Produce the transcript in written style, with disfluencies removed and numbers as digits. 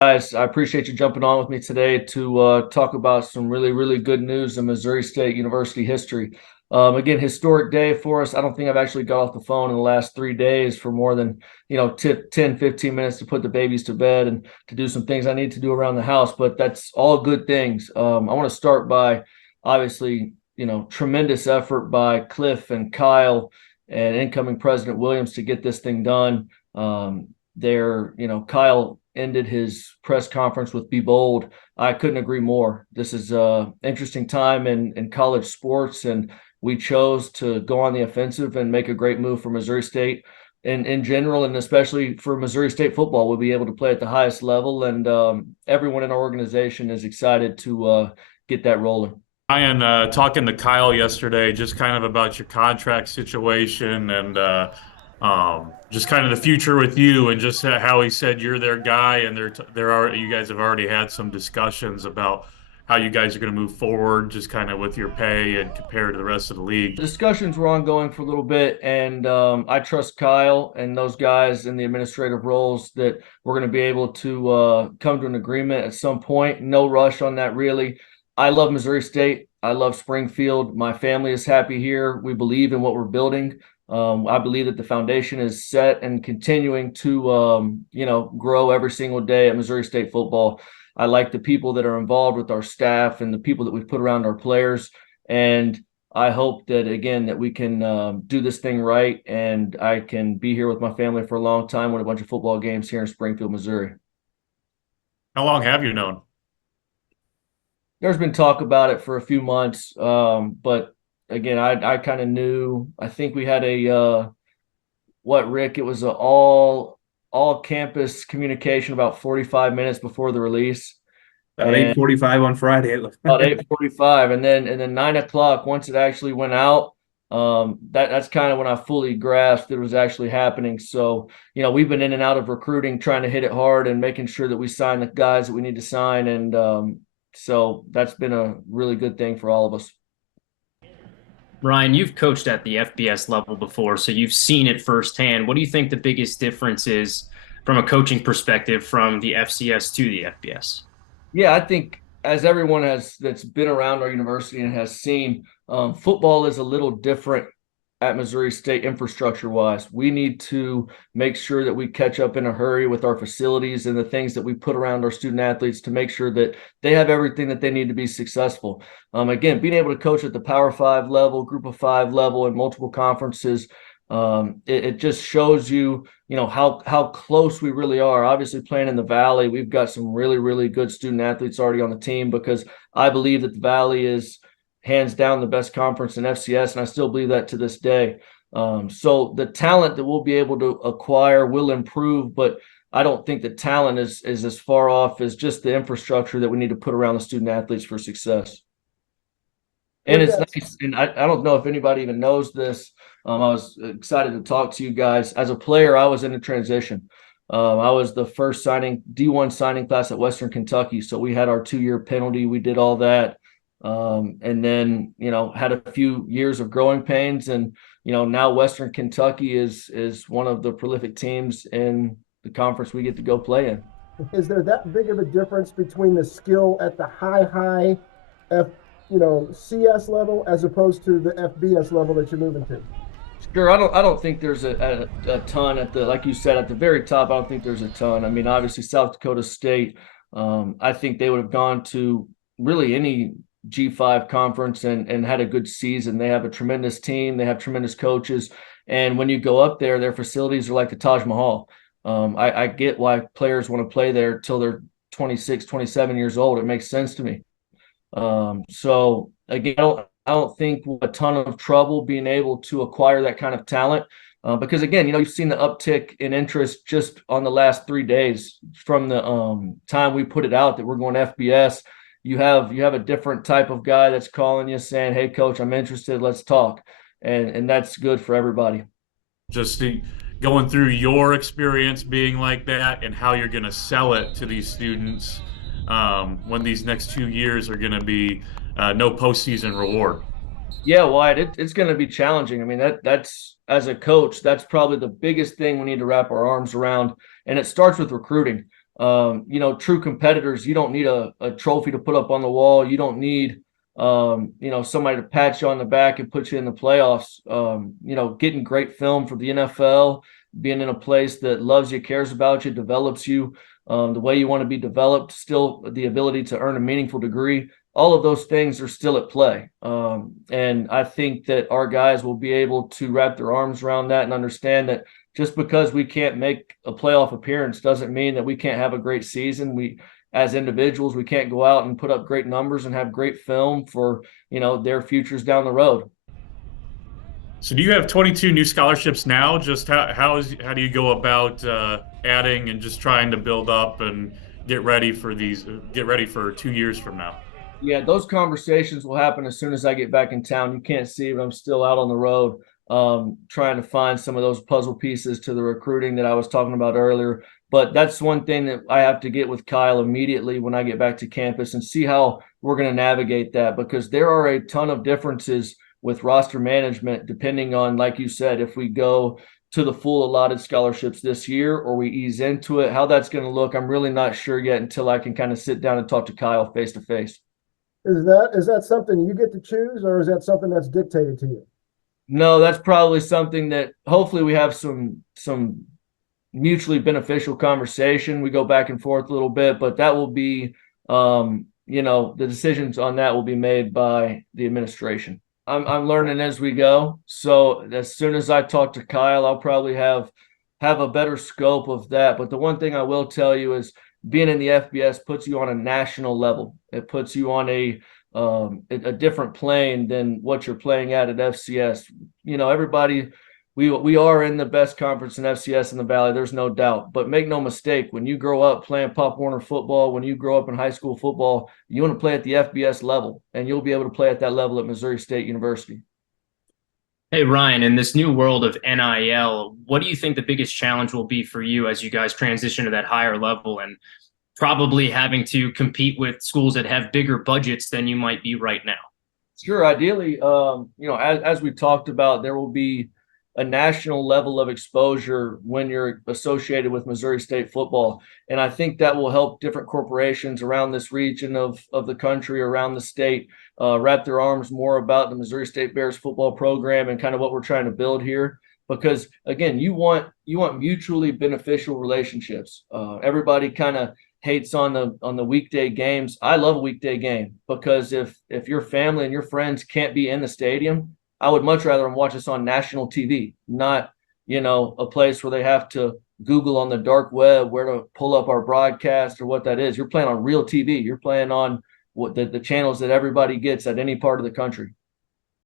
Guys, I appreciate you jumping on with me today to talk about some really, really good news in Missouri State University history. Again, historic day for us. I don't think I've actually got off the phone in the last 3 days for more than, 10, 15 minutes to put the babies to bed and to do some things I need to do around the house, but that's all good things. I want to start by obviously, tremendous effort by Cliff and Kyle and incoming President Williams to get this thing done. Kyle ended his press conference with "Be bold." I couldn't agree more. This is an interesting time in college sports, and we chose to go on the offensive and make a great move for Missouri State in general, and especially for Missouri State football. We'll be able to play at the highest level, and everyone in our organization is excited to get that rolling. Ryan, talking to Kyle yesterday, just kind of about your contract situation and just kind of the future with you, and just how he said you're their guy, and you guys have already had some discussions about how you guys are going to move forward, just kind of with your pay and compared to the rest of the league. Discussions were ongoing for a little bit, and I trust Kyle and those guys in the administrative roles that we're going to be able to come to an agreement at some point. No rush on that, really. I love Missouri State. I love Springfield. My family is happy here. We believe in what we're building. I believe that the foundation is set and continuing to, grow every single day at Missouri State football. I like the people that are involved with our staff and the people that we've put around our players. And I hope that, again, that we can do this thing right, and I can be here with my family for a long time, win a bunch of football games here in Springfield, Missouri. How long have you known? There's been talk about it for a few months, but again, I kind of knew. I think we had Rick? It was a all campus communication about 45 minutes before the release, About and 8:45 on Friday. about 8:45, and then 9 o'clock once it actually went out. That's kind of when I fully grasped it was actually happening. So, we've been in and out of recruiting, trying to hit it hard and making sure that we sign the guys that we need to sign, and so that's been a really good thing for all of us. Ryan, you've coached at the FBS level before, so you've seen it firsthand. What do you think the biggest difference is from a coaching perspective from the FCS to the FBS? Yeah, I think as everyone that's been around our university and has seen, football is a little different at Missouri State infrastructure wise. We need to make sure that we catch up in a hurry with our facilities and the things that we put around our student athletes to make sure that they have everything that they need to be successful. Again, being able to coach at the Power Five level, Group of Five level, in multiple conferences, it just shows you, how close we really are. Obviously, playing in the Valley, we've got some really, really good student athletes already on the team, because I believe that the Valley is hands down the best conference in FCS, and I still believe that to this day. So the talent that we'll be able to acquire will improve, but I don't think the talent is as far off as just the infrastructure that we need to put around the student athletes for success. And it's nice, and I don't know if anybody even knows this. I was excited to talk to you guys. As a player, I was in a transition. I was the first D1 signing class at Western Kentucky, so we had our 2-year penalty. We did all that. And then, had a few years of growing pains, and, now Western Kentucky is one of the prolific teams in the conference we get to go play in. Is there that big of a difference between the skill at the high CS level as opposed to the FBS level that you're moving to? Sure, I don't think there's a ton at the, like you said, at the very top. I don't think there's a ton. I mean, obviously South Dakota State, I think they would have gone to really any G5 conference and had a good season. They have a tremendous team. They have tremendous coaches. And when you go up there, their facilities are like the Taj Mahal. I get why players want to play there till they're 26, 27 years old. It makes sense to me. So again, I don't think a ton of trouble being able to acquire that kind of talent. Because again, you've seen the uptick in interest just on the last 3 days from the time we put it out that we're going to FBS. You have a different type of guy that's calling you saying, "Hey, coach, I'm interested. Let's talk," and that's good for everybody. Just going through your experience being like that, and how you're going to sell it to these students when these next 2 years are going to be no postseason reward. Yeah, Wyatt, it's going to be challenging. I mean, that's as a coach, that's probably the biggest thing we need to wrap our arms around, and it starts with recruiting. true competitors, you don't need a trophy to put up on the wall. You don't need, somebody to pat you on the back and put you in the playoffs. Getting great film for the NFL, being in a place that loves you, cares about you, develops you the way you want to be developed, still the ability to earn a meaningful degree. All of those things are still at play. And I think that our guys will be able to wrap their arms around that and understand that just because we can't make a playoff appearance doesn't mean that we can't have a great season. As individuals, we can't go out and put up great numbers and have great film for, their futures down the road. So do you have 22 new scholarships now? Just how do you go about adding and just trying to build up and get ready for 2 years from now? Yeah, those conversations will happen as soon as I get back in town. You can't see, but I'm still out on the road trying to find some of those puzzle pieces to the recruiting that I was talking about earlier. But that's one thing that I have to get with Kyle immediately when I get back to campus and see how we're going to navigate that, because there are a ton of differences with roster management depending on, like you said, if we go to the full allotted scholarships this year or we ease into it. How that's going to look, I'm really not sure yet until I can kind of sit down and talk to Kyle face to face. Is that something you get to choose, or is that something that's dictated to you? No, that's probably something that hopefully we have some mutually beneficial conversation. We go back and forth a little bit, but that will be the decisions on that will be made by the administration. I'm learning as we go. So as soon as I talk to Kyle, I'll probably have a better scope of that. But the one thing I will tell you is being in the FBS puts you on a national level. It puts you on a different plane than what you're playing at FCS. Everybody, we are in the best conference in FCS in the Valley. There's no doubt. But make no mistake, when you grow up playing Pop Warner football, when you grow up in high school football, you want to play at the FBS level, and you'll be able to play at that level at Missouri State University. Hey, Ryan, in this new world of NIL, what do you think the biggest challenge will be for you as you guys transition to that higher level and probably having to compete with schools that have bigger budgets than you might be right now? Sure. Ideally, as we talked about, there will be a national level of exposure when you're associated with Missouri State football. And I think that will help different corporations around this region of the country, around the state, wrap their arms more about the Missouri State Bears football program and kind of what we're trying to build here. Because again, you want mutually beneficial relationships. Everybody kind of hates on the weekday games. I love a weekday game because if your family and your friends can't be in the stadium, I would much rather them watch us on national TV, not, a place where they have to Google on the dark web where to pull up our broadcast or what that is. You're playing on real TV. You're playing on what the channels that everybody gets at any part of the country.